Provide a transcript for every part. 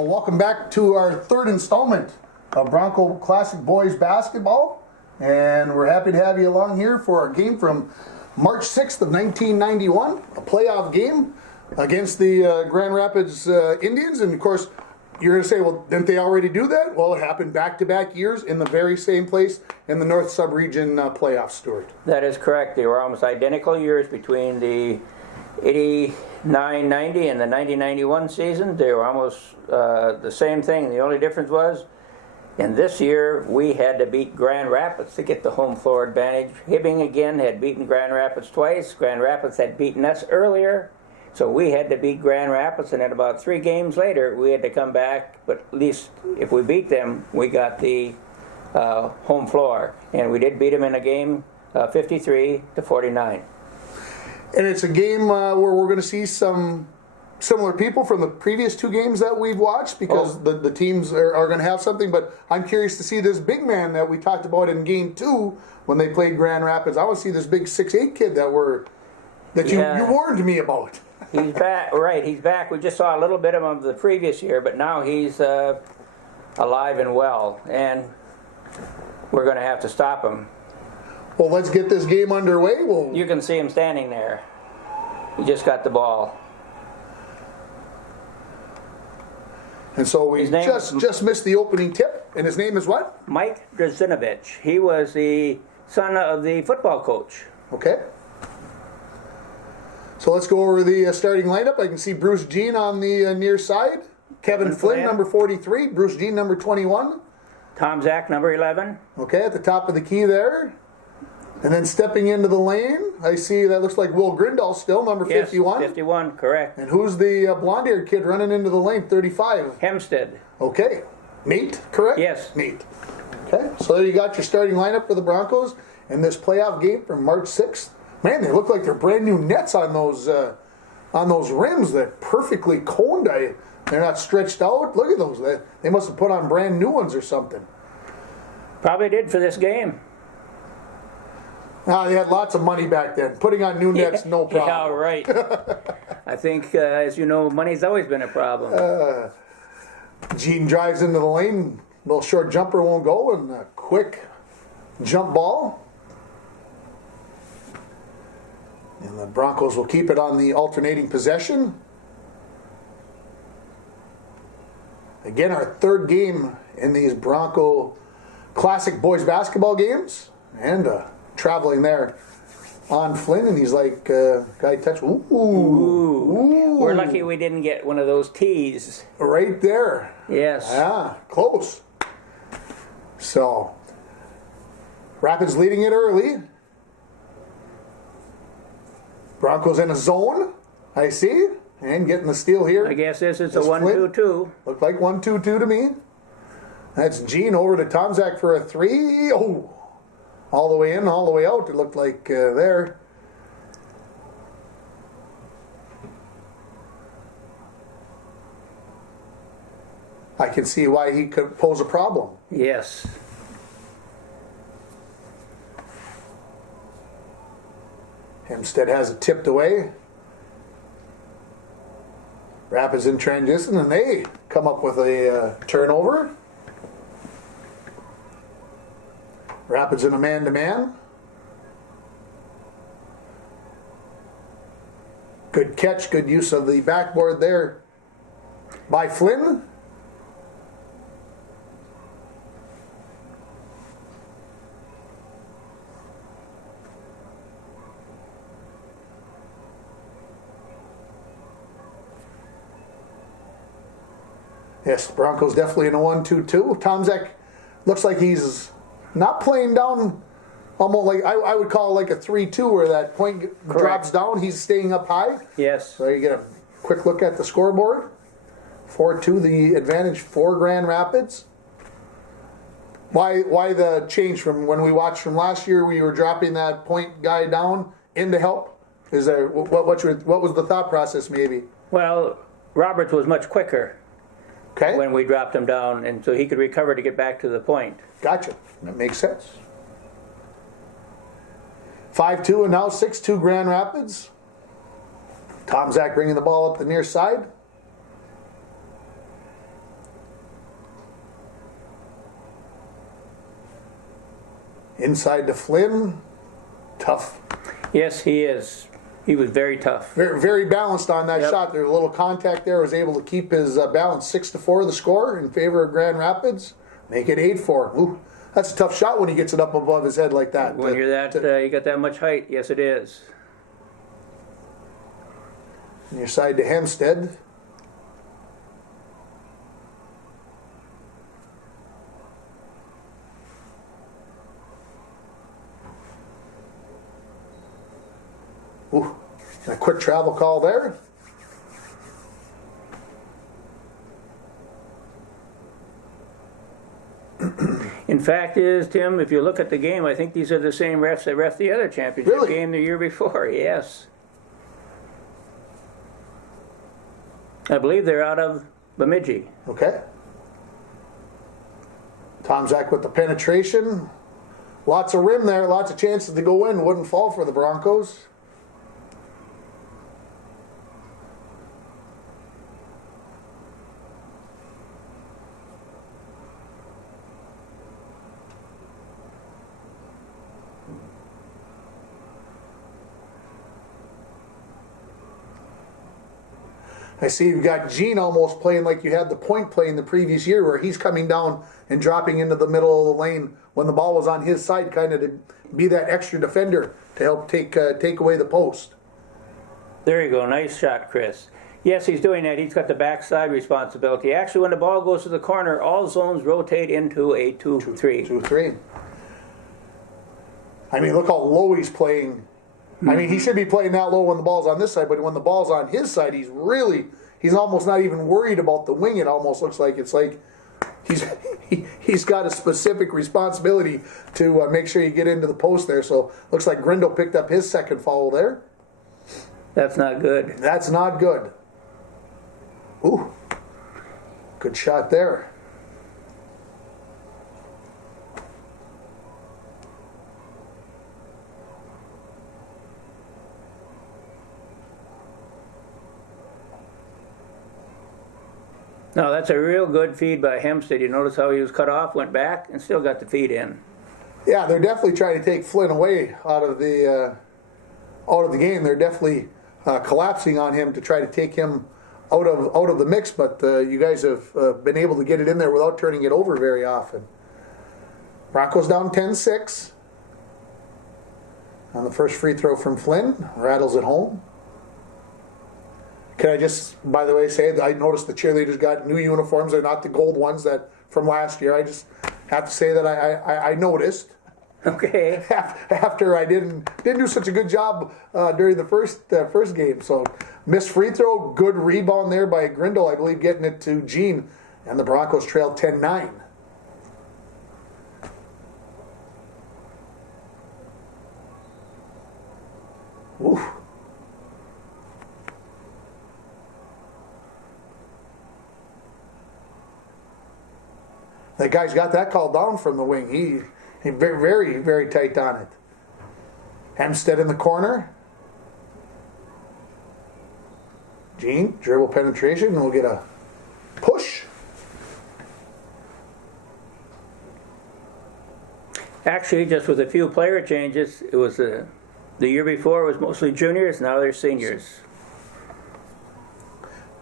Well, welcome back to our third installment of Bronco Classic Boys Basketball. And we're happy to have you along here for our game from March 6th of 1991, a playoff game against the Grand Rapids Indians. And of course, you're going to say, well, didn't they already do that? Well, it happened back-to-back years in the very same place in the North Sub-Region playoffs, Stuart. That is correct. They were almost identical years between the 89-90 and the 90-91 season. They were almost the same thing. The only difference was, in this year, we had to beat Grand Rapids to get the home floor advantage. Hibbing again had beaten Grand Rapids twice. Grand Rapids had beaten us earlier. So we had to beat Grand Rapids, and then about 3 games later, we had to come back. But at least if we beat them, we got the home floor. And we did beat them in a game 53-49. And it's a game where we're going to see some similar people from the previous 2 games that we've watched, because the teams are going to have something. But I'm curious to see this big man that we talked about in game 2 when they played Grand Rapids. I want to see this big 6'8" kid that you warned me about. He's back, right, he's back. We just saw a little bit of him the previous year, but now he's alive and well, and we're going to have to stop him. Well, let's get this game underway. You can see him standing there. He just got the ball. And so we just missed the opening tip, and his name is what? Mike Drazinovich. He was the son of the football coach. Okay. So let's go over the starting lineup. I can see Bruce Jean on the near side. Kevin Flynn, number 43. Bruce Jean, number 21. Tom Zach, number 11. Okay, at the top of the key there. And then stepping into the lane, I see that looks like Will Grindall still, number 51. 51, correct. And who's the blonde-haired kid running into the lane, 35? Hempstead. Okay. Nate, correct? Yes. Nate. Okay, so there you got your starting lineup for the Broncos in this playoff game from March 6th. Man, they look like they're brand new nets on those rims. They're perfectly coned. They're not stretched out. Look at those. They must have put on brand new ones or something. Probably did for this game. They had lots of money back then. Putting on new nets, no problem. Yeah, right. I think, as you know, money's always been a problem. Gene drives into the lane. Little short jumper won't go, and a quick jump ball. And the Broncos will keep it on the alternating possession. Again, our third game in these Bronco Classic Boys basketball games. And traveling there on Flynn, and he's like, guy touch. Ooh. We're lucky we didn't get one of those tees. Right there. Yes. Yeah, close. So, Rapids leading it early. Broncos in a zone, I see, and getting the steal here. I guess this is a 1-2-2. Looked like 1-2-2 to me. That's Gene over to Tomzak for a 3. Oh, all the way in, all the way out. It looked like there. I can see why he could pose a problem. Yes. Hempstead has it tipped away. Rapids in transition, and they come up with a turnover. Rapids in a man-to-man. Good catch, good use of the backboard there by Flynn. Yes, Broncos definitely in a 1-2-2. Tomzak looks like he's not playing down, almost like I would call it like a 3-2 where that point drops down. He's staying up high. Yes. So you get a quick look at the scoreboard. 4-2, the advantage for Grand Rapids. Why the change from when we watched from last year? We were dropping that point guy down in to help. Is there what was the thought process maybe? Well, Roberts was much quicker. Okay. When we dropped him down, and so he could recover to get back to the point. Gotcha. That makes sense. 5-2 and now 6-2 Grand Rapids. Tomzak bringing the ball up the near side. Inside to Flynn. Tough. Yes, he is. He was very tough. Very, very balanced on that shot. There was a little contact there. Was able to keep his balance. 6-4 the score in favor of Grand Rapids. Make it 8-4. Ooh, that's a tough shot when he gets it up above his head like that. When you're that, you got that much height. Yes, it is. Near side to Hempstead. Ooh, a quick travel call there. In fact, Tim, if you look at the game, I think these are the same refs that ref the other championship game the year before. Yes. I believe they're out of Bemidji. Okay. Tomczak with the penetration. Lots of rim there, lots of chances to go in. Wouldn't fall for the Broncos. I see you've got Gene almost playing like you had the point playing the previous year, where he's coming down and dropping into the middle of the lane when the ball was on his side, kind of to be that extra defender to help take away the post. There you go. Nice shot, Chris. Yes, he's doing that. He's got the backside responsibility. Actually, when the ball goes to the corner, all zones rotate into a 2-3. 2-3. I mean, look how low he's playing. I mean, he should be playing that low when the ball's on this side, but when the ball's on his side, he's almost not even worried about the wing. It almost looks like he's got a specific responsibility to make sure you get into the post there. So looks like Grindle picked up his second foul there. That's not good. That's not good. Ooh, good shot there. No, that's a real good feed by Hempstead. You notice how he was cut off, went back, and still got the feed in. Yeah, they're definitely trying to take Flynn away out of the game. They're definitely collapsing on him to try to take him out of the mix. But you guys have been able to get it in there without turning it over very often. Broncos down 10-6 on the first free throw from Flynn. Rattles it home. Can I just, by the way, say that I noticed the cheerleaders got new uniforms. They're not the gold ones that from last year. I just have to say that I noticed. Okay. After I didn't do such a good job during the first game. So missed free throw, good rebound there by Grindle, I believe, getting it to Gene, and the Broncos trailed 10-9. Oof. That guy's got that call down from the wing. He very, very, very tight on it. Hempstead in the corner. Gene, dribble penetration, and we'll get a push. Actually, just with a few player changes, it was the year before it was mostly juniors. Now they're seniors.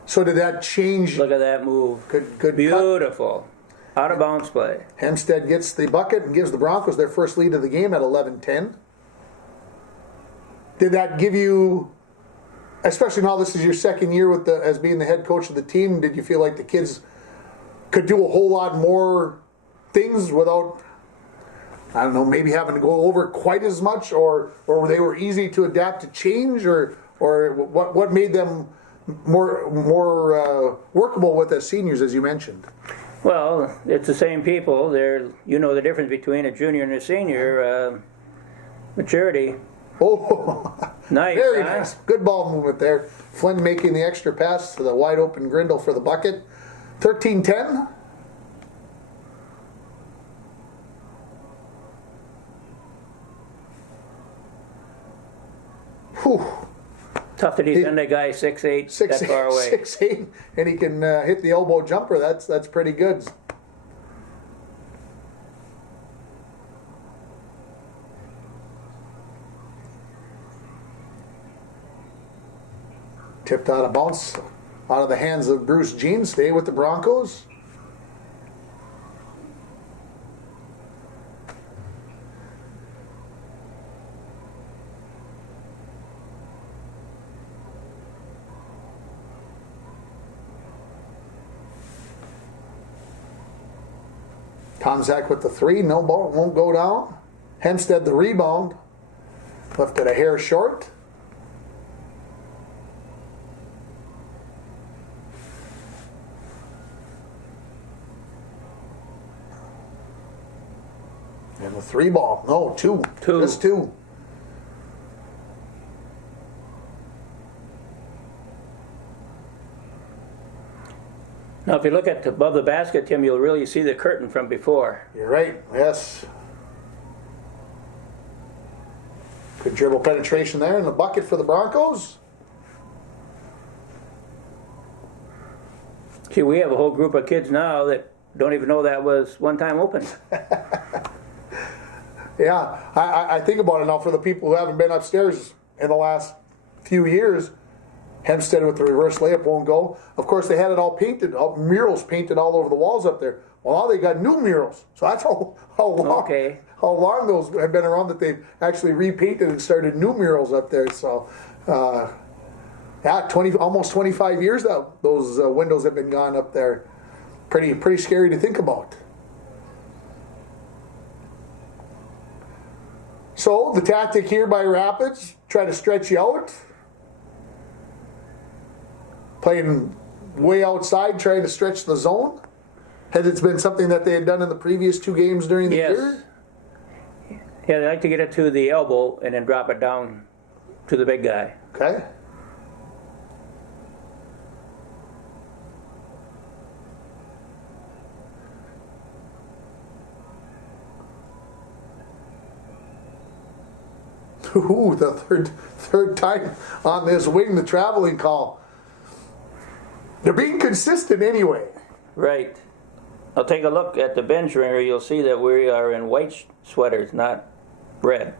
So did that change? Look at that move. Good Beautiful. Cut. Out of bounds play. Hempstead gets the bucket and gives the Broncos their first lead of the game at 11-10. Did that give you, especially now this is your second year as being the head coach of the team, did you feel like the kids could do a whole lot more things without, I don't know, maybe having to go over quite as much, or they were easy to adapt to change, or what made them more workable with as seniors, as you mentioned? Well, it's the same people. You know the difference between a junior and a senior. Maturity. Oh, nice. Very nice. Good ball movement there. Flynn making the extra pass to the wide open Grindle for the bucket. 13-10. Whew. Tough to defend a guy 6'8", that far away. 6'8", and he can hit the elbow jumper. That's pretty good. Tipped out of bounds, out of the hands of Bruce Jean. Stay with the Broncos. Tomzak with the 3, no ball, won't go down. Hempstead the rebound, left it a hair short. And the 3 ball, no, 2. Just 2. Now, if you look at above the basket, Tim, you'll really see the curtain from before. You're right, yes. Good dribble penetration there in the bucket for the Broncos. See, we have a whole group of kids now that don't even know that was one time open. Yeah, I think about it now for the people who haven't been upstairs in the last few years. Hempstead with the reverse layup won't go. Of course, they had it all painted, murals painted all over the walls up there. Well, now they got new murals. So that's how long those have been around that they've actually repainted and started new murals up there. So, yeah, almost 25 years that those windows have been gone up there. Pretty scary to think about. So the tactic here by Rapids, try to stretch you out. Playing way outside, trying to stretch the zone. Had it been something that they had done in the previous 2 games during the year? Yeah, they like to get it to the elbow and then drop it down to the big guy. Okay. Ooh, the third time on this wing, the traveling call. They're being consistent anyway. Right. I'll take a look at the bench ringer. You'll see that we are in white sweaters, not red.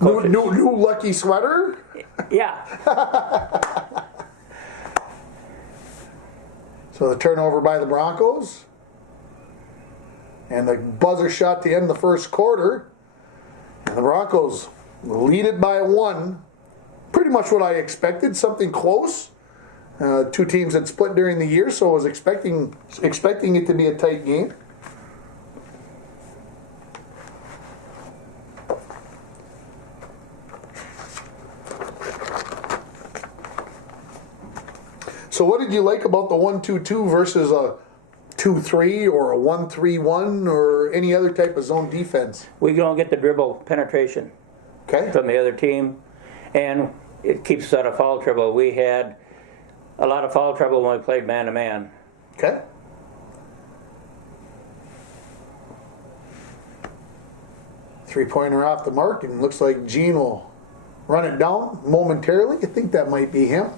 New lucky sweater? Yeah. So the turnover by the Broncos. And the buzzer shot to end the first quarter. And the Broncos lead it by 1. Pretty much what I expected, something close. 2 teams had split during the year, so I was expecting it to be a tight game. So what did you like about the 1-2-2 versus a 2-3 or a 1-3-1 or any other type of zone defense? We don't get the dribble penetration from the other team, and it keeps us out of foul trouble. We had a lot of foul trouble when we played man-to-man. Okay. Three-pointer off the mark, and looks like Gene will run it down momentarily. I think that might be him.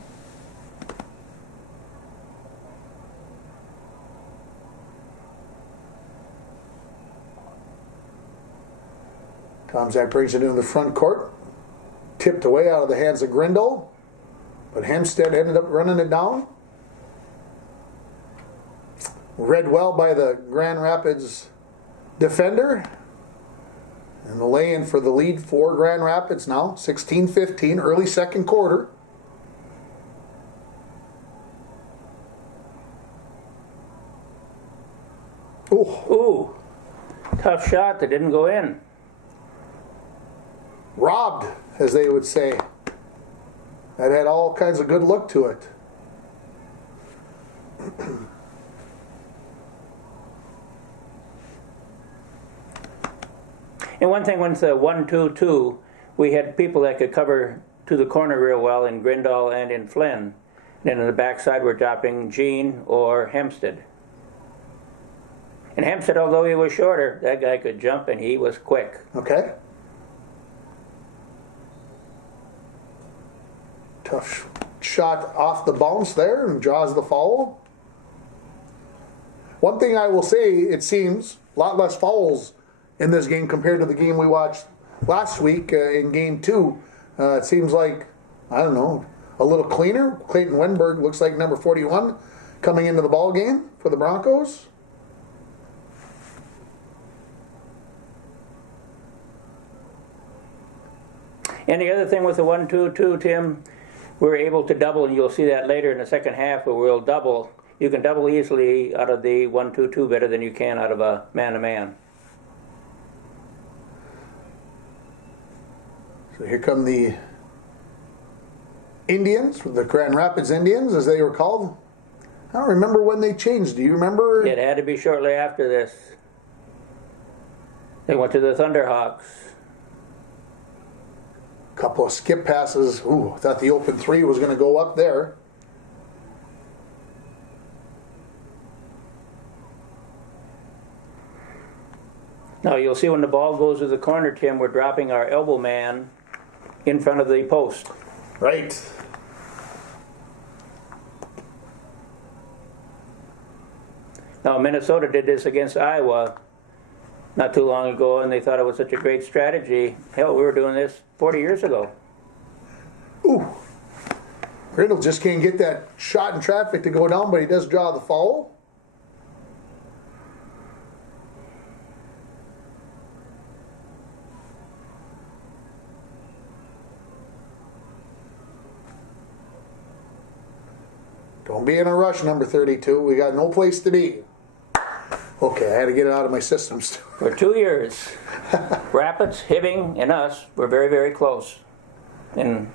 Tomzak brings it into the front court. Tipped away out of the hands of Grindle. But Hempstead ended up running it down. Read well by the Grand Rapids defender. And the lay-in for the lead for Grand Rapids now. 16-15, early second quarter. Ooh. Tough shot that didn't go in. Robbed, as they would say. That had all kinds of good look to it. And one thing, when it's a 1-2-2, we had people that could cover to the corner real well in Grindal and in Flynn. And then on the backside, we're dropping Gene or Hempstead. And Hempstead, although he was shorter, that guy could jump and he was quick. Okay. Tough shot off the bounce there and draws the foul. One thing I will say, it seems a lot less fouls in this game compared to the game we watched last week in game 2. It seems like, I don't know, a little cleaner. Clayton Wenberg looks like number 41 coming into the ball game for the Broncos. And the other thing with the 1-2-2, Tim, we're able to double, and you'll see that later in the second half where we'll double. You can double easily out of the 1-2-2 better than you can out of a man-to-man. So here come the Indians, the Grand Rapids Indians, as they were called. I don't remember when they changed. Do you remember? It had to be shortly after this. They went to the Thunderhawks. Couple of skip passes. Ooh, I thought the open three was going to go up there. Now you'll see when the ball goes to the corner, Tim, we're dropping our elbow man in front of the post. Right. Now Minnesota did this against Iowa not too long ago, and they thought it was such a great strategy. Hell, we were doing this 40 years ago. Ooh. Riddle just can't get that shot in traffic to go down, but he does draw the foul. Don't be in a rush, number 32. We got no place to be. Okay, I had to get it out of my system. For 2 years, Rapids, Hibbing, and us were very, very close in,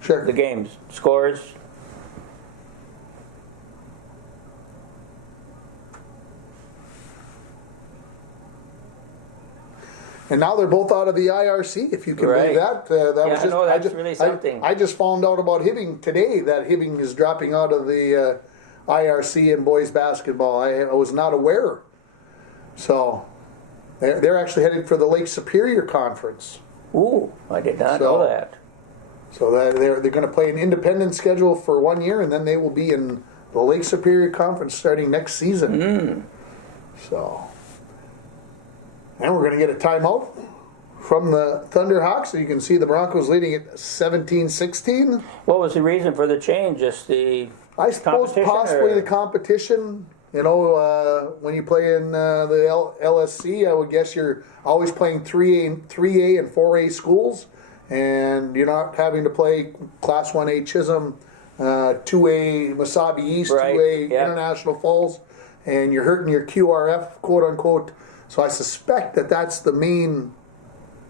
Sure. the games, scores. And now they're both out of the IRC, if you can believe that. I know, that's really something. I just found out about Hibbing today, that Hibbing is dropping out of the IRC in boys basketball. I was not aware. So they're actually headed for the Lake Superior Conference. Ooh, I did not know that. So they're going to play an independent schedule for 1 year, and then they will be in the Lake Superior Conference starting next season. So, and we're going to get a timeout from the Thunderhawks, so you can see the Broncos leading at 17-16. What was the reason for the change? Just the I suppose possibly the competition. When you play in the LSC, I would guess you're always playing 3A and 4A schools, and you're not having to play Class 1A Chisholm, 2A Wasabi East, right. 2A Yep. International Falls, and you're hurting your QRF, quote unquote. So I suspect that that's the main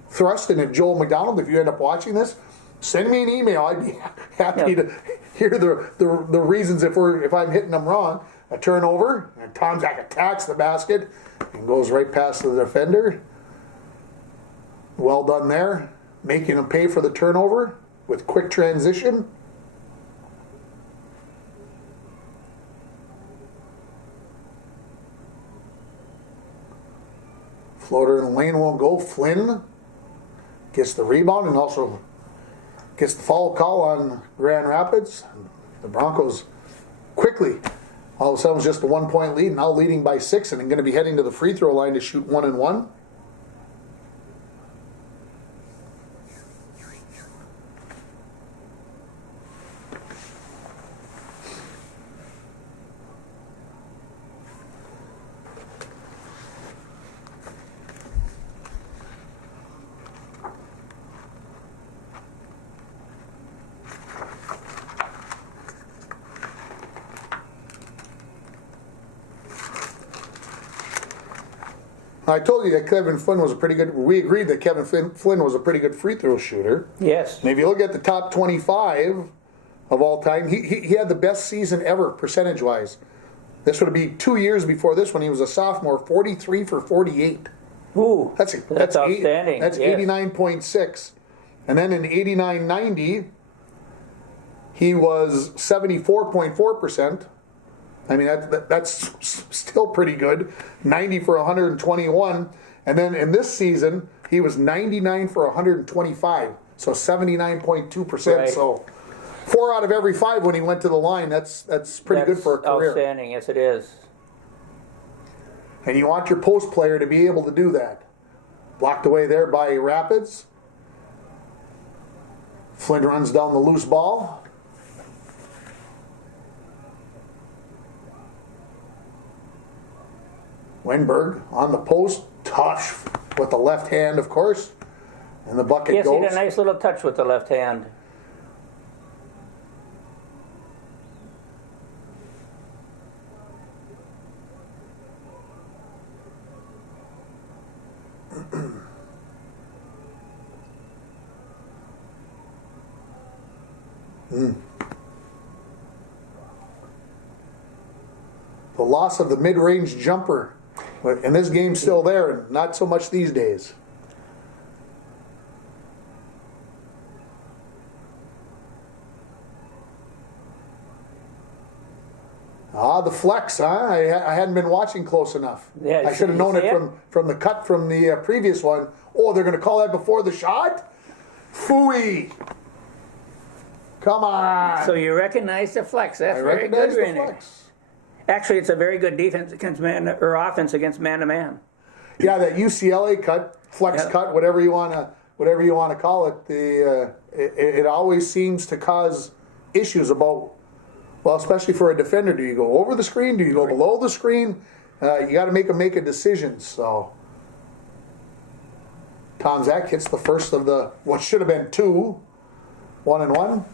thrust in it. Joel McDonald, if you end up watching this, send me an email. I'd be happy to hear the reasons if I'm hitting them wrong. A turnover, and Tomzak attacks the basket and goes right past the defender. Well done there, making him pay for the turnover with quick transition. Floater in the lane won't go. Flynn gets the rebound and also gets the foul call on Grand Rapids. The Broncos quickly, all of a sudden, it was just a 1 point lead, now leading by 6, and going to be heading to the free throw line to shoot 1 and 1. I told you that Kevin Flynn was we agreed that Kevin Flynn was a pretty good free throw shooter. Yes. And if you look at the top 25 of all time, he had the best season ever, percentage-wise. This would be 2 years before this when he was a sophomore, 43 for 48. Ooh, that's outstanding. That's yes. 89.6. And then in 89-90, he was 74.4%. I mean, that's still pretty good. 90 for 121. And then in this season, he was 99 for 125. So 79.2%. Right. So 4 out of every 5 when he went to the line. That's pretty good for a career. Outstanding, yes it is. And you want your post player to be able to do that. Blocked away there by Rapids. Flynn runs down the loose ball. Wenberg on the post, tough with the left hand, of course, and the bucket Yes, goes. he did a nice little touch with the left hand. The loss of the mid-range jumper, and this game's still there, and not so much these days. The flex, huh? I hadn't been watching close enough. Yeah, I should have known you it see from the cut from the previous one. Oh, they're going to call that before the shot? Phooey! Come on! So you recognize the flex. That's I very recognize good, the Rainer. flex. Actually, it's a very good defense against offense against man-to-man. Yeah, that UCLA cut, flex Yeah. cut, whatever you want to call it. It always seems to cause issues about. Well, especially for a defender, do you go over the screen? Do you go below the screen? You got to make a decision. So Tom Zach hits the first of the what should have been 2, 1-1.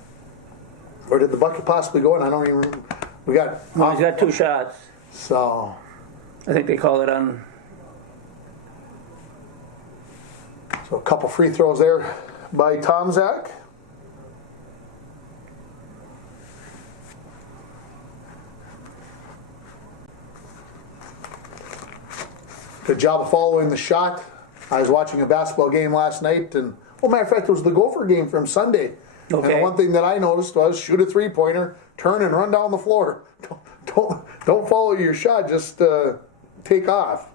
Where did the bucket possibly go? And I don't even. We got. Well, he's got 2 shots. So I think they call it on. a couple free throws there by Tom Zach. Good job of following the shot. I was watching a basketball game last night, and matter of fact, it was the Gopher game from Sunday. Okay. And the one thing that I noticed was shoot a 3-pointer, turn and run down the floor. Don't follow your shot. Just take off.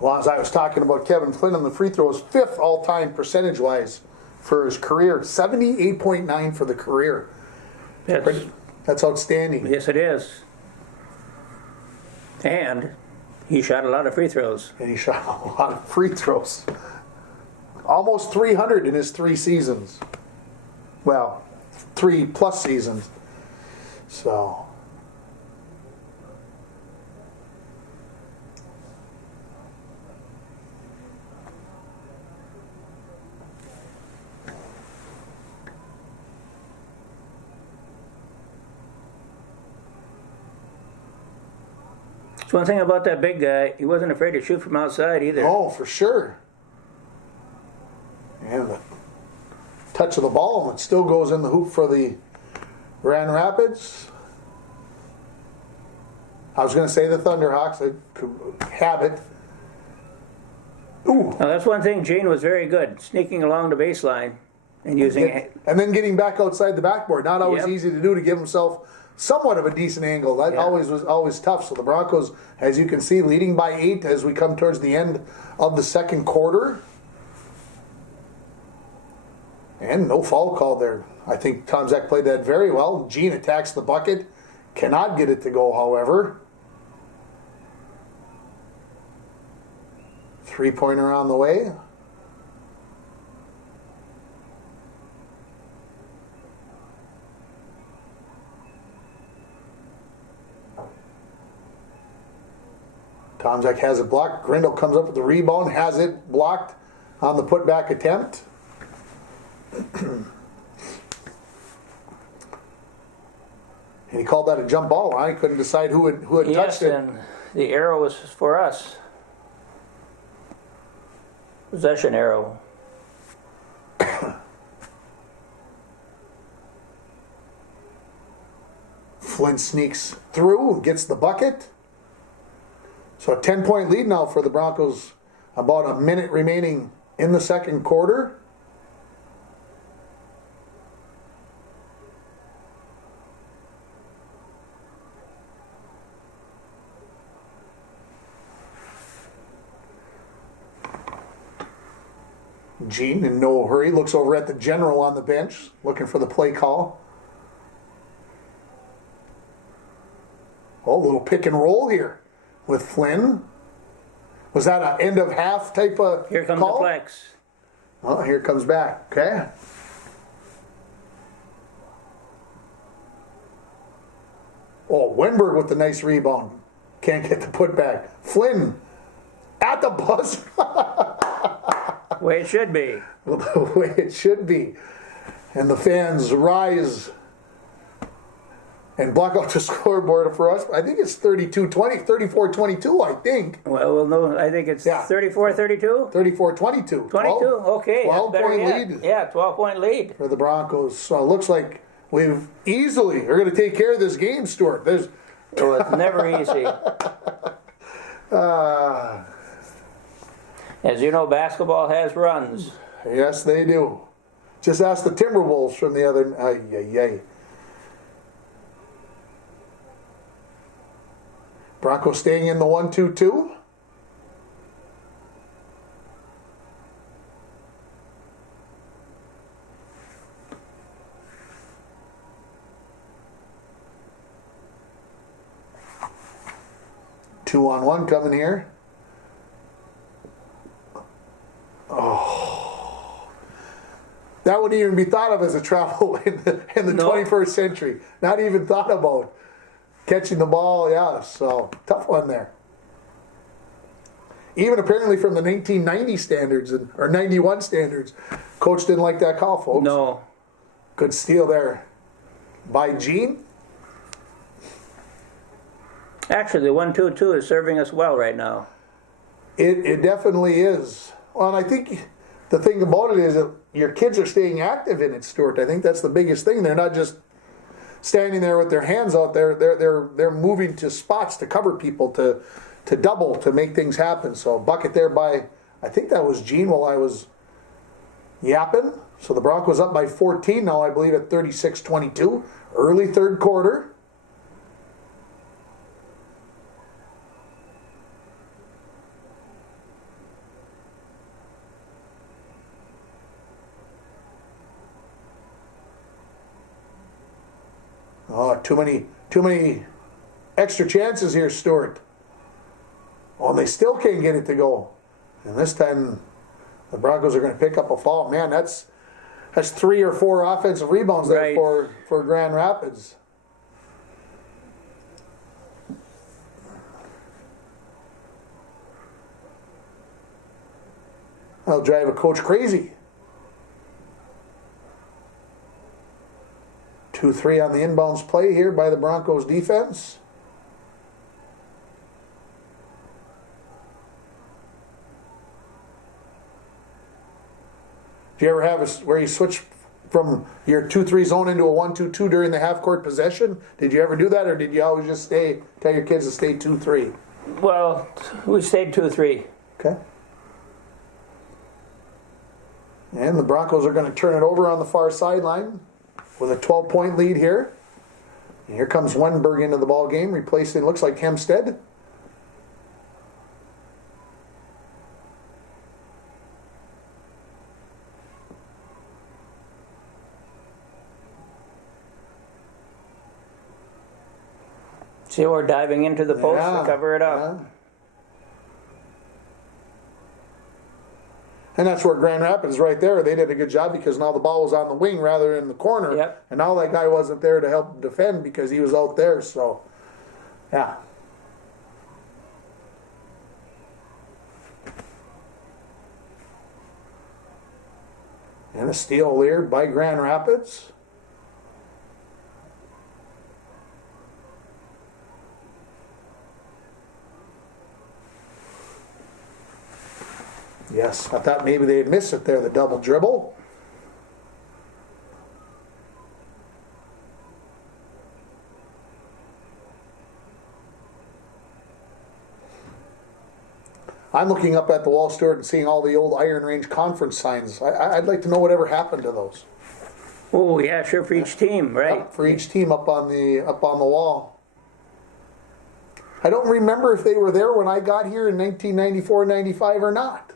Well, as I was talking about Kevin Flynn on the free throws, 5th all-time percentage-wise for his career, 78.9 for the career. That's outstanding. Yes, it is. And he shot a lot of free throws. And he shot a lot of free throws. Almost 300 in his 3 seasons. Well, 3+ seasons. So... So one thing about that big guy, he wasn't afraid to shoot from outside either. Oh, for sure. And the touch of the ball, and it still goes in the hoop for the Grand Rapids. I was going to say the Thunderhawks. I could have it. Ooh. Now that's one thing Gene was very good, sneaking along the baseline and using it. And then getting back outside the backboard. Not always Yep. easy to do, to give himself somewhat of a decent angle. That Yeah. was always tough. So the Broncos, as you can see, leading by 8 as we come towards the end of the second quarter. And no foul called there. I think Tom Zach played that very well. Gene attacks the bucket. Cannot get it to go, however. 3-pointer on the way. Tom Zach has it blocked. Grindle comes up with the rebound, has it blocked on the putback attempt. And he called that a jump ball. I couldn't decide who had Yes, touched it. and the arrow was for us. Possession arrow. Flynn sneaks through, gets the bucket. So a 10-point lead now for the Broncos. About a minute remaining in the second quarter. Gene in no hurry looks over at the general on the bench, looking for the play call. Oh, a little pick and roll here with Flynn. Was that an end of half type of Here comes call? the flex. Oh, here comes back. Okay. Oh, Wenberg with the nice rebound. Can't get the putback. Flynn at the buzzer. Way it should be. The way it should be. And the fans rise and block out the scoreboard for us. I think it's 32-20, 34-22, I think. Well, we'll know. I think it's 34-32? 34-22. 22? Okay. 12-point lead. Yeah, 12-point lead. For the Broncos. So it looks like we've easily are going to take care of this game, Stuart. There's Oh, it's never easy. As you know, basketball has runs. Yes, they do. Just ask the Timberwolves from the other. Bronco staying in the 1-2-2. Two-on-one coming here. Oh. That wouldn't even be thought of as a travel in the 21st century. Not even thought about catching the ball. Yeah, so tough one there. Even apparently from the 1990 standards or 91 standards, coach didn't like that call, folks. No. Good steal there by Gene. Actually, the 1-2-2 is serving us well right now. It definitely is. Well, and I think the thing about it is that your kids are staying active in it, Stuart. I think that's the biggest thing. They're not just standing there with their hands out there. They're moving to spots to cover people, to double, to make things happen. So bucket there by, I think that was Gene while I was yapping. So the Broncos up by 14 now, I believe, at 36-22. Early third quarter. Oh, too many extra chances here, Stuart. Oh, and they still can't get it to go. And this time, the Broncos are going to pick up a foul. Man, that's 3 or 4 offensive rebounds there Right. for Grand Rapids. That'll drive a coach crazy. 2-3 on the inbounds play here by the Broncos defense. Do you ever have where you switch from your 2-3 zone into a 1-2-2 during the half court possession? Did you ever do that, or did you always just tell your kids to stay 2-3? Well, we stayed 2-3. Okay. And the Broncos are going to turn it over on the far sideline with a 12-point lead here. And here comes Wenberg into the ball game, replacing, looks like Hempstead. See, we're diving into the post to cover it up. Yeah. And that's where Grand Rapids right there. They did a good job because now the ball was on the wing rather than the corner. Yep. And now that guy wasn't there to help defend because he was out there. So, yeah. And a steal there by Grand Rapids. Yes, I thought maybe they'd miss it there, the double dribble. I'm looking up at the wall, Stuart, and seeing all the old Iron Range conference signs. I'd like to know whatever happened to those. Oh, yeah, sure, for each team, right? For each team up on the wall. I don't remember if they were there when I got here in 1994-95 or not.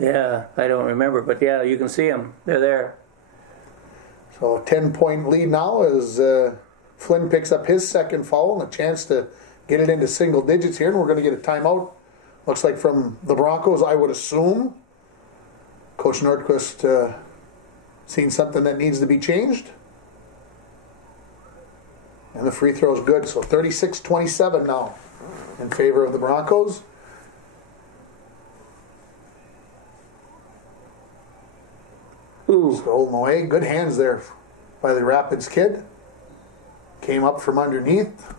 Yeah, I don't remember, but yeah, you can see them. They're there. So a 10-point lead now as Flynn picks up his second foul and a chance to get it into single digits here. And we're going to get a timeout. Looks like from the Broncos, I would assume. Coach Nordquist seen something that needs to be changed. And the free throw is good. So 36-27 now in favor of the Broncos. Ooh. Stolen away. Good hands there by the Rapids kid. Came up from underneath.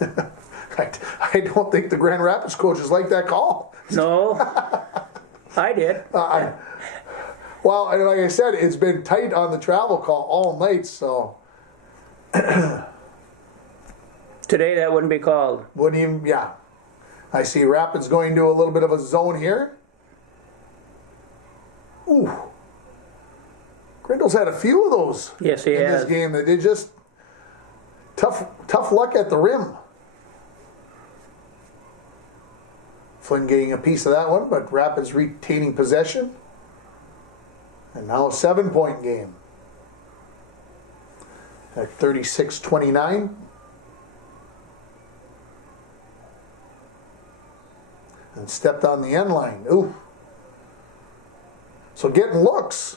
I don't think the Grand Rapids coaches like that call. No, I did. Well, like I said, it's been tight on the travel call all night, so. Today that wouldn't be called. Wouldn't even, yeah. I see Rapids going to a little bit of a zone here. Ooh. Grindel's had a few of those. Yes, he in has. this game. They did just tough luck at the rim. Flynn getting a piece of that one, but Rapids retaining possession. And now a 7-point game. At 36-29. And stepped on the end line. Ooh. So getting looks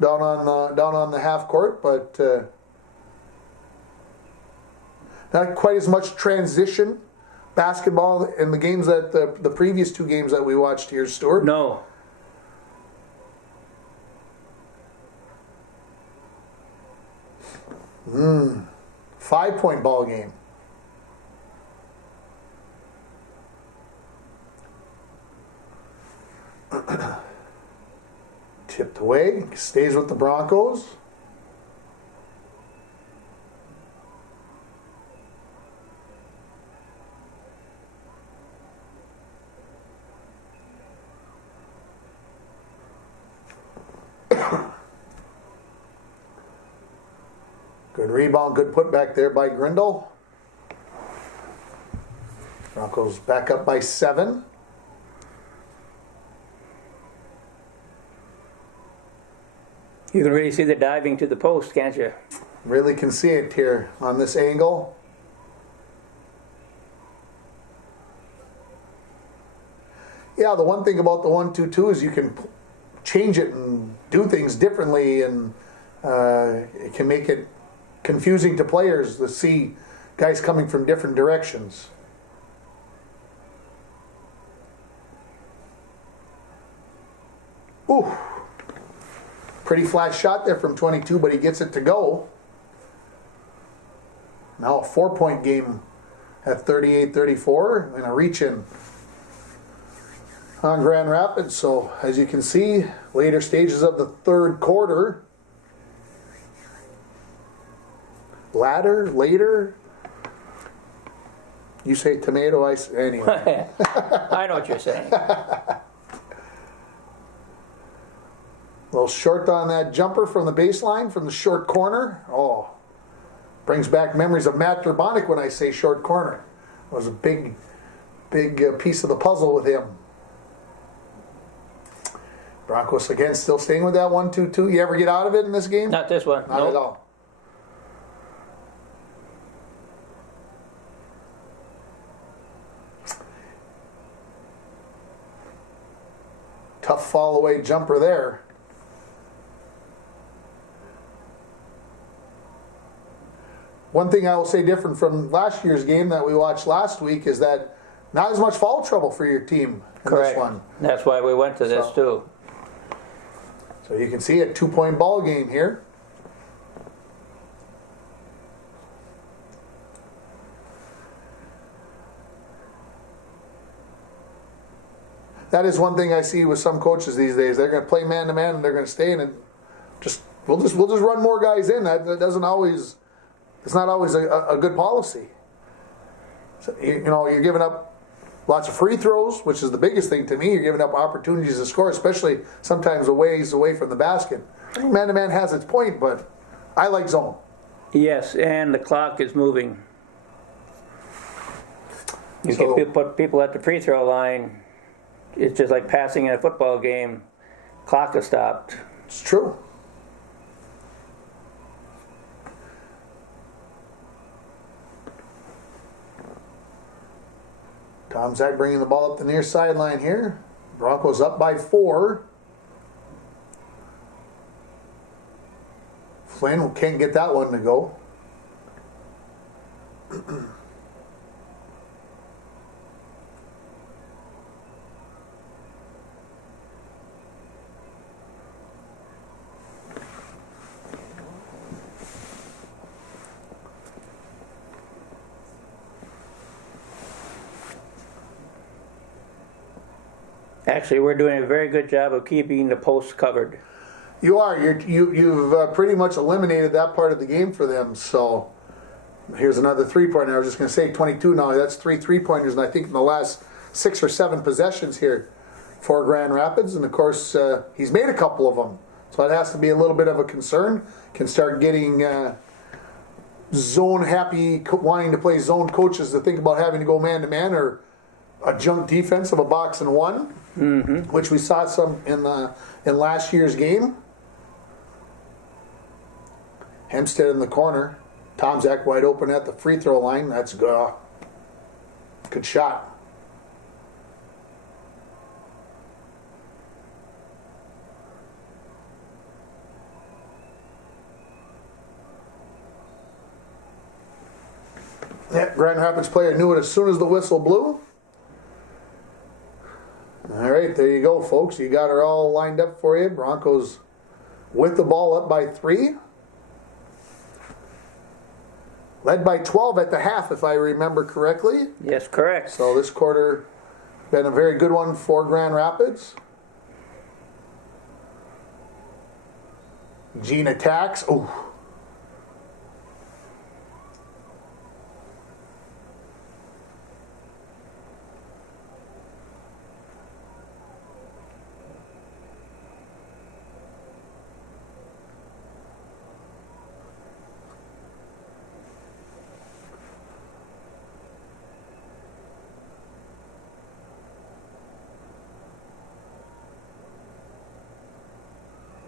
down on the half court, but not quite as much transition basketball in the games that the previous two games that we watched here, Stuart. No. 5-point ball game. Tipped away, stays with the Broncos. Good rebound, good putback there by Grindle. Broncos back up by 7. You can really see the diving to the post, can't you? Really can see it here on this angle. Yeah, the one thing about the 1-2-2 is you can change it and do things differently, and it can make it confusing to players to see guys coming from different directions. Ooh. Pretty flat shot there from 22, but he gets it to go. Now a 4-point game at 38-34 and a reach-in on Grand Rapids. So as you can see, later stages of the third quarter. Later. You say tomato, I say anyway. I know what you're saying. A little short on that jumper from the baseline, from the short corner. Oh, brings back memories of Matt Durbonic when I say short corner. It was a big piece of the puzzle with him. Broncos again still staying with that 1-2-2. You ever get out of it in this game? Not this one. Not at all. Tough fall away jumper there. One thing I will say different from last year's game that we watched last week is that not as much foul trouble for your team in Correct. this one. That's why we went to this too. So you can see a 2-point ball game here. That is one thing I see with some coaches these days. They're going to play man to man and they're going to stay in it. We'll just run more guys in. That doesn't always. It's not always a good policy. So, you're giving up lots of free throws, which is the biggest thing to me. You're giving up opportunities to score, especially sometimes a ways away from the basket. Man to man has its point, but I like zone. Yes, and the clock is moving. You can put people at the free throw line. it's just like passing in a football game. Clock is stopped. It's true. Tom Zach bringing the ball up the near sideline here. Broncos up by 4. Flynn can't get that one to go. Actually, we're doing a very good job of keeping the posts covered. You are. You've pretty much eliminated that part of the game for them. So here's another 3-pointer. I was just going to say 22 now. That's 3 3-pointers, and I think in the last 6 or 7 possessions here for Grand Rapids. And of course, he's made a couple of them. So it has to be a little bit of a concern. Can start getting zone happy, wanting to play zone coaches to think about having to go man to man or a junk defense of a box and one, which we saw some in last year's game. Hempstead in the corner. Tom Zach wide open at the free throw line. That's good. Good shot. That Grand Rapids player knew it as soon as the whistle blew. All right, there you go, folks. You got her all lined up for you. Broncos with the ball up by 3. Led by 12 at the half, if I remember correctly. Yes, correct. So this quarter been a very good one for Grand Rapids. Gene attacks. Ooh.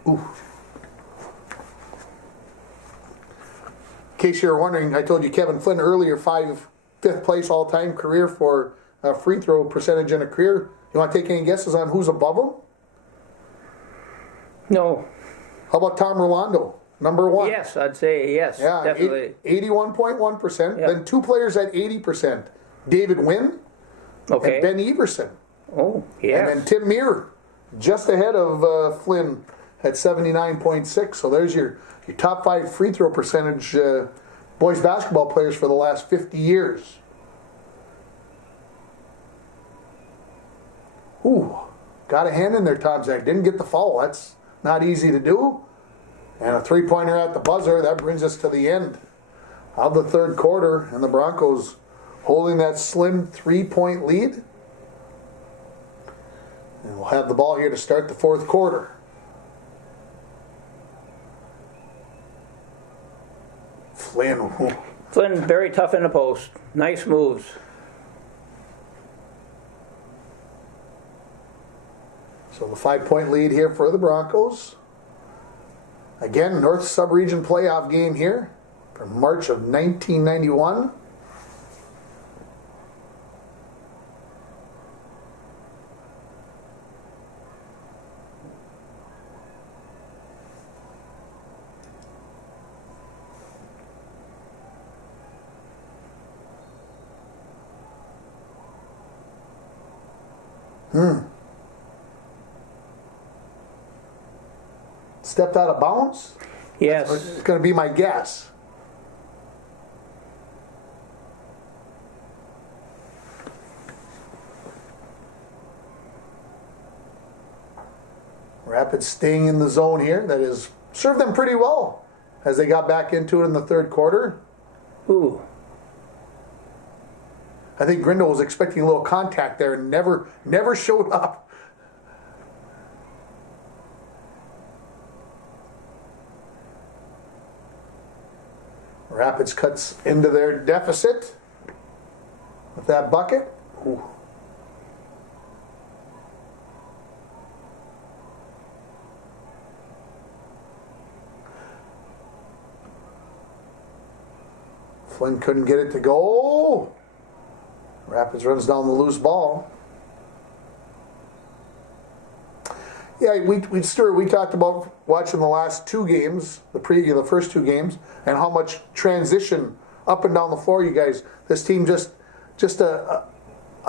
Ooh. In case you're wondering, I told you Kevin Flynn earlier, 5th place all-time career for free throw percentage in a career. You want to take any guesses on who's above him? No. How about Tom Rolando, number 1? Yes, I'd say yes, Yeah, definitely. 81.1%. Yep. Then 2 players at 80%. David Wynn Okay. and Ben Everson. Oh, yes. And then Tim Muir, just ahead of Flynn at 79.6. So there's your top 5 free throw percentage boys basketball players for the last 50 years. Ooh, got a hand in there, Tom Zach. Didn't get the foul. That's not easy to do. And a 3-pointer at the buzzer. That brings us to the end of the 3rd quarter. And the Broncos holding that slim 3-point lead. And we'll have the ball here to start the 4th quarter. Flynn, very tough in the post. Nice moves. So the 5-point lead here for the Broncos. Again, North Sub-Region playoff game here from March of 1991. Stepped out of bounds? Yes. It's going to be my guess. Rapids staying in the zone here. That has served them pretty well as they got back into it in the 3rd quarter. Ooh. I think Grindle was expecting a little contact there and never showed up. Rapids cuts into their deficit with that bucket. Ooh. Flynn couldn't get it to go. Rapids runs down the loose ball. Yeah, we talked about watching the last two games, the first two games, and how much transition up and down the floor you guys. This team just a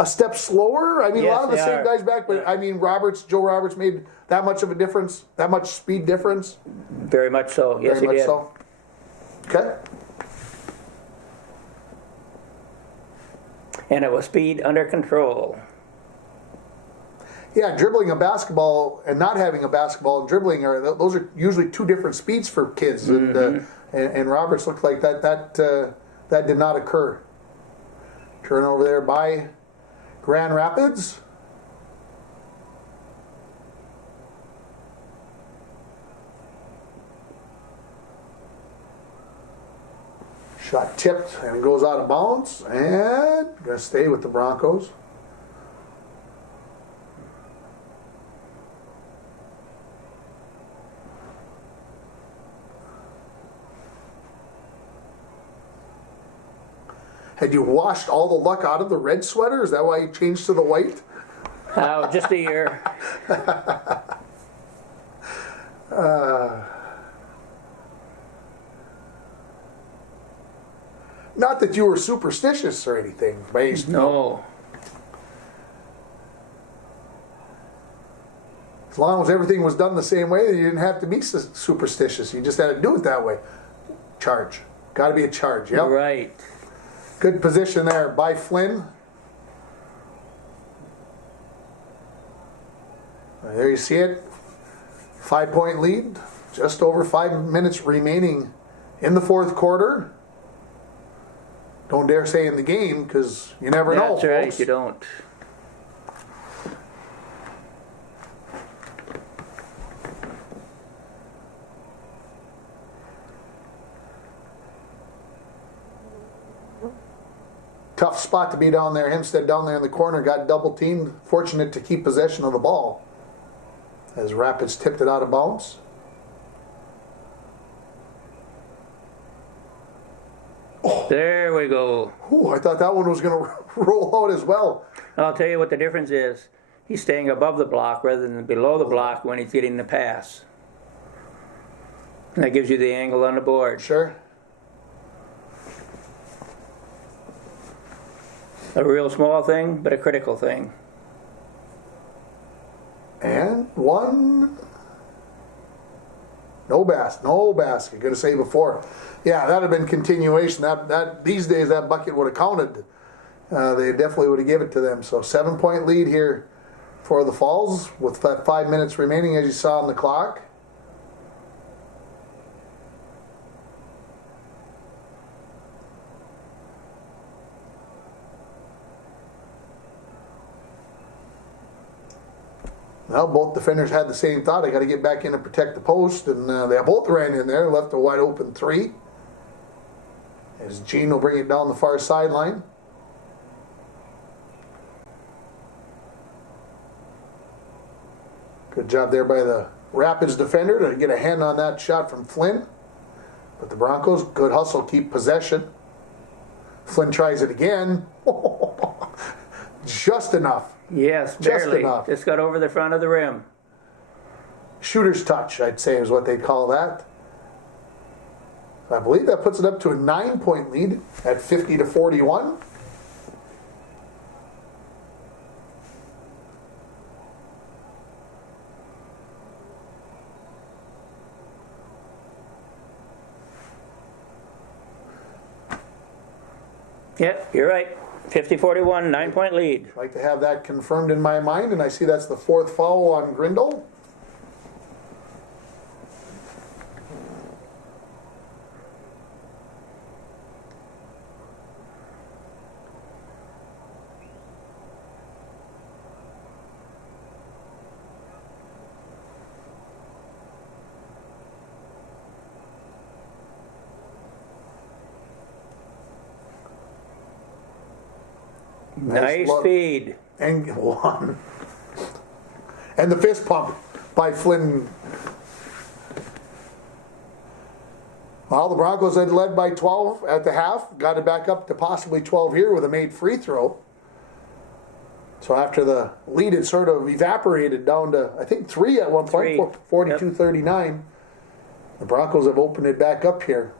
step slower. I mean, Yes, a lot of the they same are. guys back, but I mean, Joe Roberts made that much of a difference, that much speed difference. Very much so. Yes, Very he much did. so. Okay. And it was speed under control. Yeah, dribbling a basketball and not having a basketball and dribbling those are usually two different speeds for kids. And Roberts looked like that did not occur. Turnover there by Grand Rapids. Shot tipped and goes out of bounds, and going to stay with the Broncos. Had you washed all the luck out of the red sweater? Is that why you changed to the white? Oh, just a year. Not that you were superstitious or anything, based. No. As long as everything was done the same way, you didn't have to be superstitious. You just had to do it that way. Charge. Got to be a charge. Yep. Right. Good position there by Flynn. There you see it. 5-point lead. Just over 5 minutes remaining in the fourth quarter. Don't dare say in the game because you never know. That's right, folks. you don't. Tough spot to be down there. Hempstead down there in the corner got double teamed. Fortunate to keep possession of the ball as Rapids tipped it out of bounds. There we go. Ooh, I thought that one was going to roll out as well. I'll tell you what the difference is. He's staying above the block rather than below the block when he's getting the pass. That gives you the angle on the board. Sure. A real small thing, but a critical thing. And one. No basket. Going to say before. Yeah, that would have been continuation. That these days that bucket would have counted. They definitely would have given it to them. So 7-point lead here for the Falls with that 5 minutes remaining, as you saw on the clock. Well, both defenders had the same thought. I got to get back in and protect the post, and they both ran in there, left a wide open three. As Gene will bring it down the far sideline. Good job there by the Rapids defender to get a hand on that shot from Flynn. But the Broncos, good hustle, keep possession. Flynn tries it again. Just enough. Yes, Just barely. enough. Just got over the front of the rim. Shooter's touch, I'd say, is what they'd call that. I believe that puts it up to a 9-point lead at 50-41. Yep, you're right. 50-41, 9-point lead. I'd like to have that confirmed in my mind, and I see that's the fourth foul on Grindle. Nice look. feed. And one. And the fist pump by Flynn. Well, the Broncos had led by 12 at the half, got it back up to possibly 12 here with a made free throw. So after the lead had sort of evaporated down to, I think, 3 at one point, 42-39. The Broncos have opened it back up here.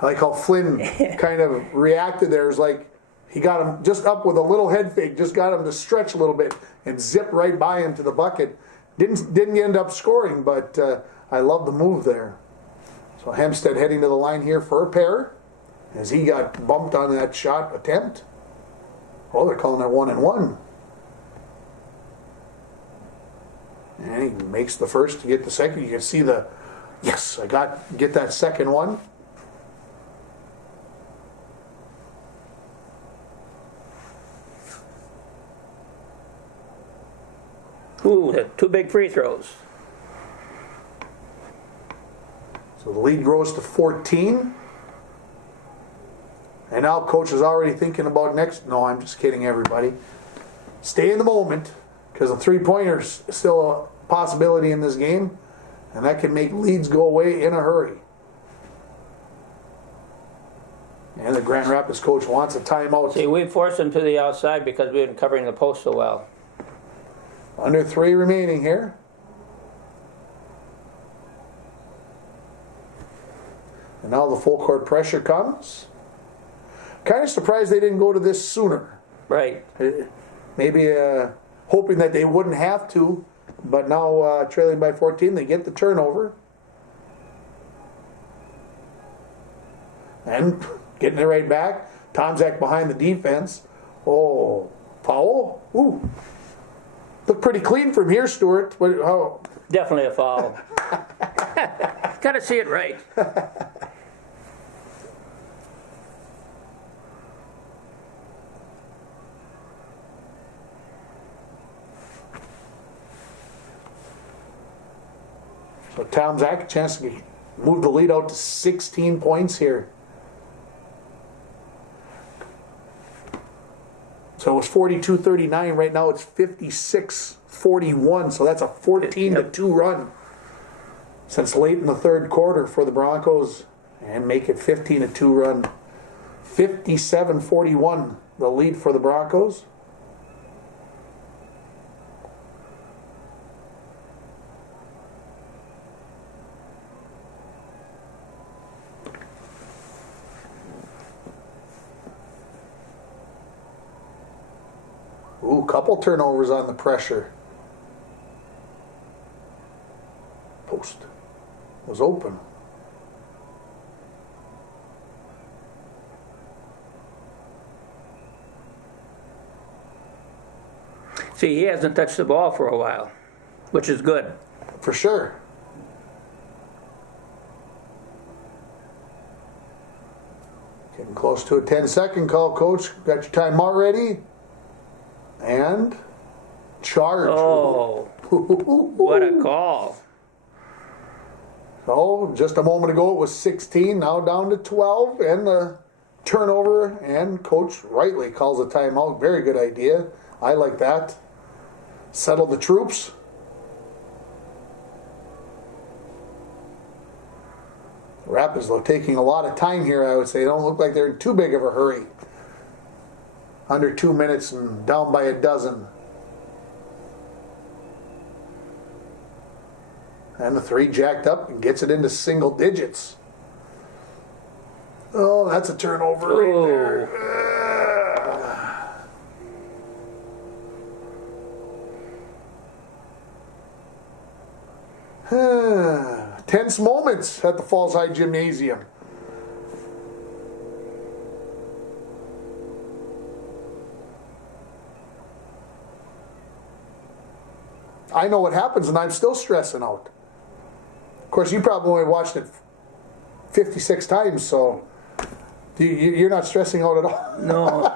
I like how Flynn kind of reacted there. It was like he got him just up with a little head fake, just got him to stretch a little bit and zip right by him to the bucket. Didn't end up scoring, but I love the move there. So Hempstead heading to the line here for a pair as he got bumped on that shot attempt. Oh, they're calling it 1-1. And he makes the first to get the second. You can see the, yes, get that second one. Ooh, the 2 big free throws. So the lead grows to 14. And now coach is already thinking about next. No, I'm just kidding, everybody. Stay in the moment, because a three-pointer's still a possibility in this game, and that can make leads go away in a hurry. And the Grand Rapids coach wants a timeout. See, we forced them to the outside because we've been covering the post so well. Under 3 remaining here. And now the full court pressure comes. Kind of surprised they didn't go to this sooner. Right. Maybe hoping that they wouldn't have to, but now trailing by 14, they get the turnover. And getting it right back. Tomzak behind the defense. Oh, foul? Ooh. Looked pretty clean from here, Stuart. Oh. Definitely a foul. Got to see it right. So Tomzak, a chance to move the lead out to 16 points here. So it was 42-39. Right now it's 56-41. So that's a 14-2 run since late in the third quarter for the Broncos, and make it 15-2 run. 57-41 the lead for the Broncos. Ooh, couple turnovers on the pressure. Post was open. See, he hasn't touched the ball for a while, which is good. For sure. Getting close to a 10-second call, Coach. Got your timeout ready? And charge. Oh, what a call. So just a moment ago it was 16, now down to 12, and the turnover, and Coach rightly calls a timeout. Very good idea. I like that. Settle the troops. Rapids, though, taking a lot of time here, I would say. They don't look like they're in too big of a hurry. Under 2 minutes and down by a dozen. And the 3 jacked up and gets it into single digits. Oh, that's a turnover right there. Tense moments at the Falls High Gymnasium. I know what happens, and I'm still stressing out. Of course, you probably only watched it 56 times, so you're not stressing out at all. No.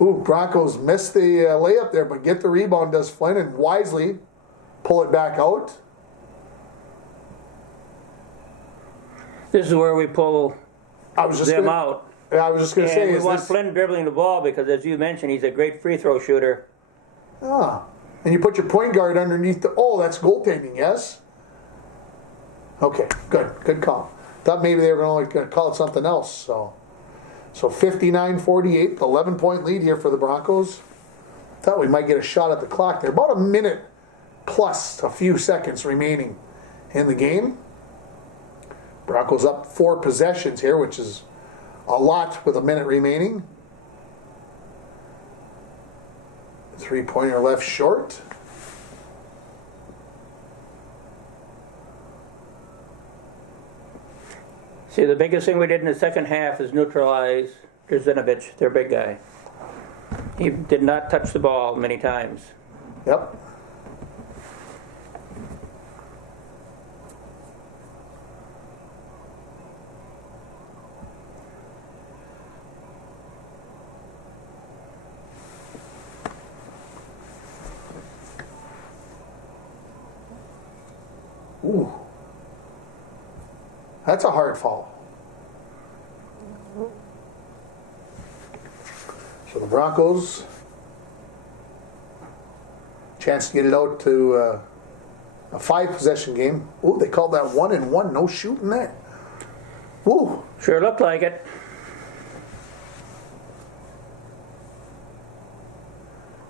Ooh, Broncos missed the layup there, but get the rebound, does Flynn, and wisely pull it back out. This is where we pull them out. Yeah, I was just going to say. We want Flynn dribbling the ball because, as you mentioned, he's a great free throw shooter. Ah, and you put your point guard underneath the. Oh, that's goaltending, yes? Okay, good call. Thought maybe they were going to call it something else. So 59-48, 11-point lead here for the Broncos. Thought we might get a shot at the clock there. About a minute plus a few seconds remaining in the game. Broncos up 4 possessions here, which is a lot with a minute remaining. 3-pointer left short. See, the biggest thing we did in the second half is neutralize Drzenovich, their big guy. He did not touch the ball many times. Yep. Ooh. That's a hard fall. So the Broncos, chance to get it out to a 5-possession game. Ooh, they called that 1-and-1, no shooting there. Ooh. Sure looked like it.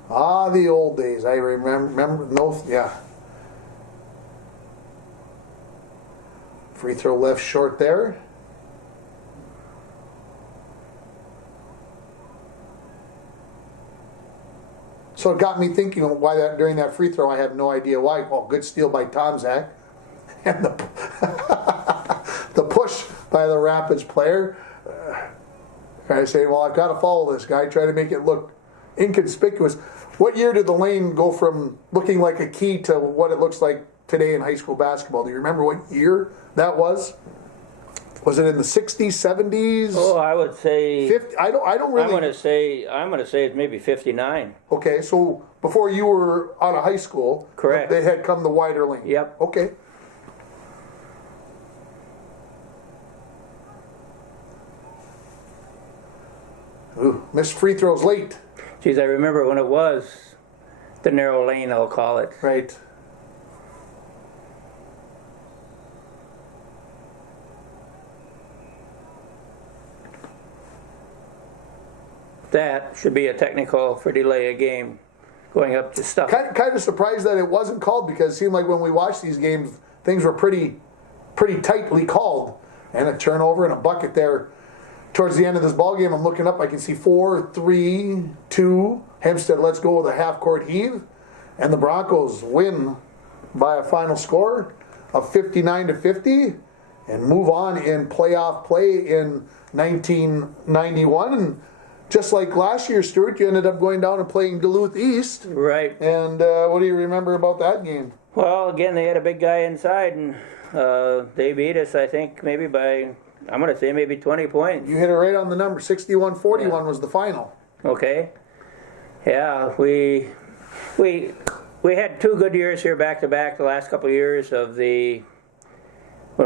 Ah, the old days. I remember. No, yeah. Free throw left short there. So it got me thinking why that during that free throw I have no idea why. Well, good steal by Tom Zach. And the push by the Rapids player. I say, well, I've got to follow this guy, try to make it look inconspicuous. What year did the lane go from looking like a key to what it looks like today in high school basketball? Do you remember what year that was? Was it in the 60s, 70s? Oh, I would say 50? I don't really. I'm going to say it's maybe 59. Okay, so before you were out of high school, correct, they had come the wider lane. Yep. Okay. Ooh, missed free throws late. Geez, I remember when it was the narrow lane, I'll call it. Right. That should be a technical for delay a game, going up to stuff. Kind of surprised that it wasn't called, because it seemed like when we watched these games, things were pretty tightly called. And a turnover and a bucket there towards the end of this ball game. I'm looking up, I can see 4-3-2. Hempstead lets go with a half-court heave, and the Broncos win by a final score of 59-50 and move on in playoff play in 1991. And just like last year, Stuart, you ended up going down and playing Duluth East. Right. And what do you remember about that game? Well, again, they had a big guy inside, and they beat us, I think, maybe by, I'm going to say maybe 20 points. You hit it right on the number. 61-41 was the final. Okay. Yeah, we had 2 good years here back-to-back, the last couple of years of when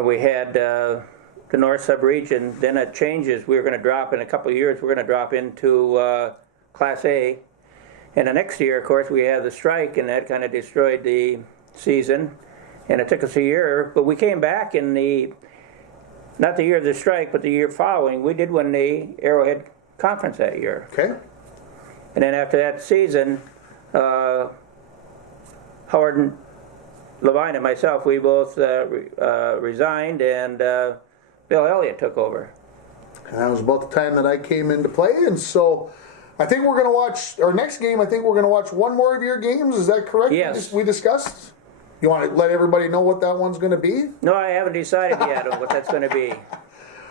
we had the North Sub-Region. Then it changes. We were going to drop in a couple of years. We're going to drop into Class A. And the next year, of course, we had the strike, and that kind of destroyed the season. And it took us a year, but we came back in not the year of the strike, but the year following. We did win the Arrowhead Conference that year. Okay. And then after that season, Howard and Levine and myself, we both resigned, and Bill Elliott took over. And that was about the time that I came into play. And so I think we're going to watch, our next game, I think we're going to watch one more of your games. Is that correct? Yes. We discussed? You want to let everybody know what that one's going to be? No, I haven't decided yet on what that's going to be.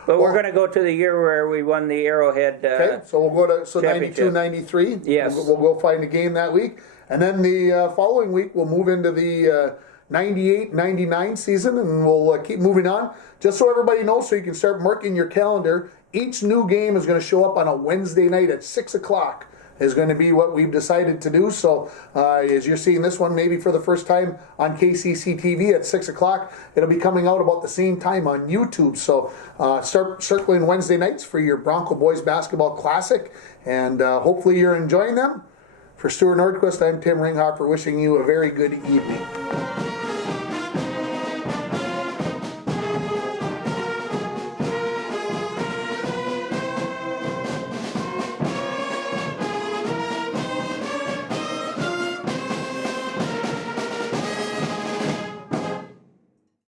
But we're going to go to the year where we won the Arrowhead Okay, so we'll go to 92, championship. 93. Yes. We'll go find a game that week. And then the following week, we'll move into the 98, 99 season, and we'll keep moving on. Just so everybody knows, so you can start marking your calendar, each new game is going to show up on a Wednesday night at 6 o'clock. Is going to be what we've decided to do. So as you're seeing this one maybe for the first time on KCC TV at 6 o'clock, it'll be coming out about the same time on YouTube. So start circling Wednesday nights for your Bronco Boys Basketball Classic, and hopefully you're enjoying them. For Stuart Nordquist, I'm Tim Ringhoffer, wishing you a very good evening.